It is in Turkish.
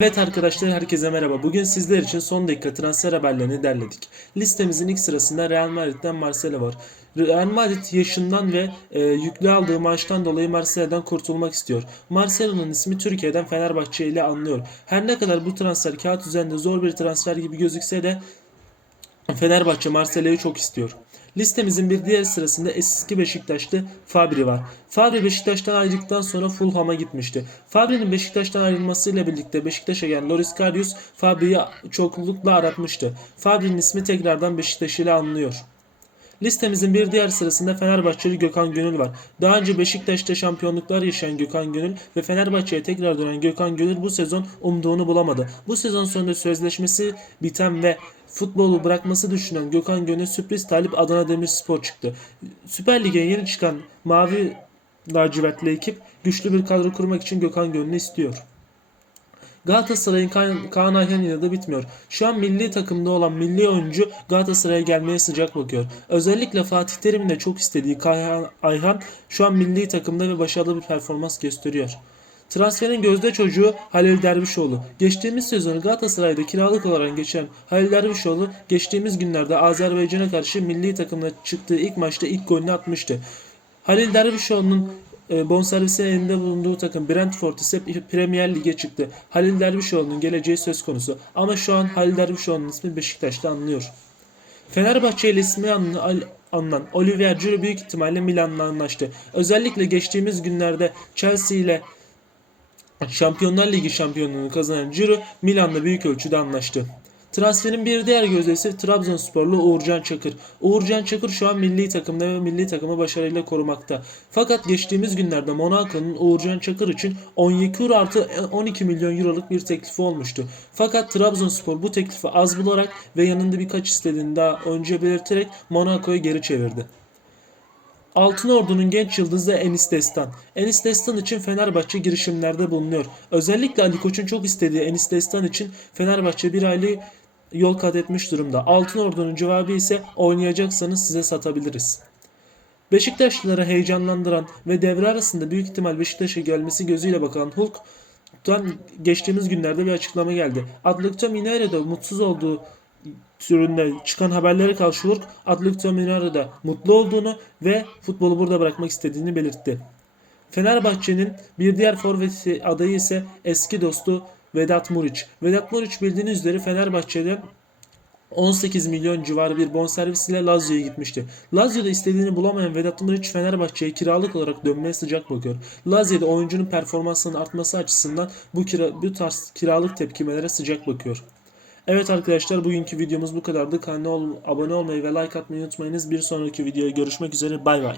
Evet arkadaşlar herkese merhaba. Bugün sizler için son dakika transfer haberlerini derledik. Listemizin ilk sırasında Real Madrid'den Marcelo var. Real Madrid yaşından ve e, yüklü aldığı maaştan dolayı Marcelo'dan kurtulmak istiyor. Marcelo'nun ismi Türkiye'den Fenerbahçe ile anlıyor. Her ne kadar bu transfer kağıt üzerinde zor bir transfer gibi gözükse de Fenerbahçe Marcelo'yu çok istiyor. Listemizin bir diğer sırasında eski Beşiktaşlı Fabri var. Fabri Beşiktaş'tan ayrıldıktan sonra Fulham'a gitmişti. Fabri'nin Beşiktaş'tan ayrılmasıyla birlikte Beşiktaş'a gelen Loris Karius Fabri'yi çoklukla aratmıştı. Fabri'nin ismi tekrardan Beşiktaş ile anılıyor. Listemizin bir diğer sırasında Fenerbahçeli Gökhan Gönül var. Daha önce Beşiktaş'ta şampiyonluklar yaşayan Gökhan Gönül ve Fenerbahçe'ye tekrar dönen Gökhan Gönül bu sezon umduğunu bulamadı. Bu sezon sonunda sözleşmesi biten ve futbolu bırakması düşünen Gökhan Gönül sürpriz talip Adana Demirspor çıktı. Süper Lig'e yeni çıkan Mavi lacivertli ekip güçlü bir kadro kurmak için Gökhan Gönül'ü istiyor. Galatasaray'ın Kaan, Ayhan inadı bitmiyor. Şu an milli takımda olan milli oyuncu Galatasaray'a gelmeye sıcak bakıyor. Özellikle Fatih Terim'in de çok istediği Kaan Ayhan şu an milli takımda ve başarılı bir performans gösteriyor. Transferin gözde çocuğu Halil Dervişoğlu. Geçtiğimiz sezonu Galatasaray'da kiralık olarak geçen Halil Dervişoğlu geçtiğimiz günlerde Azerbaycan'a karşı milli takımda çıktığı ilk maçta ilk golünü atmıştı. Halil Dervişoğlu'nun e, bonservisi elinde bulunduğu takım Brentford ise Premier Lig'e çıktı. Halil Dervişoğlu'nun geleceği söz konusu. Ama şu an Halil Dervişoğlu'nun ismi Beşiktaş'ta anılıyor. Fenerbahçe ile ismi anılan Olivier Giroud büyük ihtimalle Milan'la anlaştı. Özellikle geçtiğimiz günlerde Chelsea ile Şampiyonlar Ligi şampiyonluğunu kazanan Giroud Milan'la büyük ölçüde anlaştı. Transferin bir diğer gözdesi Trabzonsporlu Uğurcan Çakır. Uğurcan Çakır şu an milli takımda ve milli takımı başarıyla korumakta. Fakat geçtiğimiz günlerde Monaco'nun Uğurcan Çakır için 12 artı 12 milyon euroluk bir teklifi olmuştu. Fakat Trabzonspor bu teklifi az bularak ve yanında birkaç istediğini daha önce belirterek Monaco'ya geri çevirdi. Altın Ordu'nun genç yıldızı Enis Destan. Enis Destan için Fenerbahçe girişimlerde bulunuyor. Özellikle Ali Koç'un çok istediği Enis Destan için Fenerbahçe bir aylık yol kat etmiş durumda. Altın Ordu'nun cevabı ise oynayacaksanız size satabiliriz. Beşiktaşlıları heyecanlandıran ve devre arasında büyük ihtimal Beşiktaş'a gelmesi gözüyle bakan Hulk'tan geçtiğimiz günlerde bir açıklama geldi. Adlıkta Mineiro'da mutsuz olduğu türünde çıkan haberlere karşı Hulk Adlıkta Mineiro'da mutlu olduğunu ve futbolu burada bırakmak istediğini belirtti. Fenerbahçe'nin bir diğer forveti adayı ise eski dostu Vedat Muriç. Vedat Muriç bildiğiniz üzere Fenerbahçe'den 18 milyon civarı bir bonservis ile Lazio'ya gitmişti. Lazio'da istediğini bulamayan Vedat Muriç Fenerbahçe'ye kiralık olarak dönmeye sıcak bakıyor. Lazio'da oyuncunun performansının artması açısından bu, kira, bu tarz kiralık tepkimelere sıcak bakıyor. Evet arkadaşlar bugünkü videomuz bu kadardı. Kanala abone olmayı ve like atmayı unutmayınız. Bir sonraki videoya görüşmek üzere. Bay bay.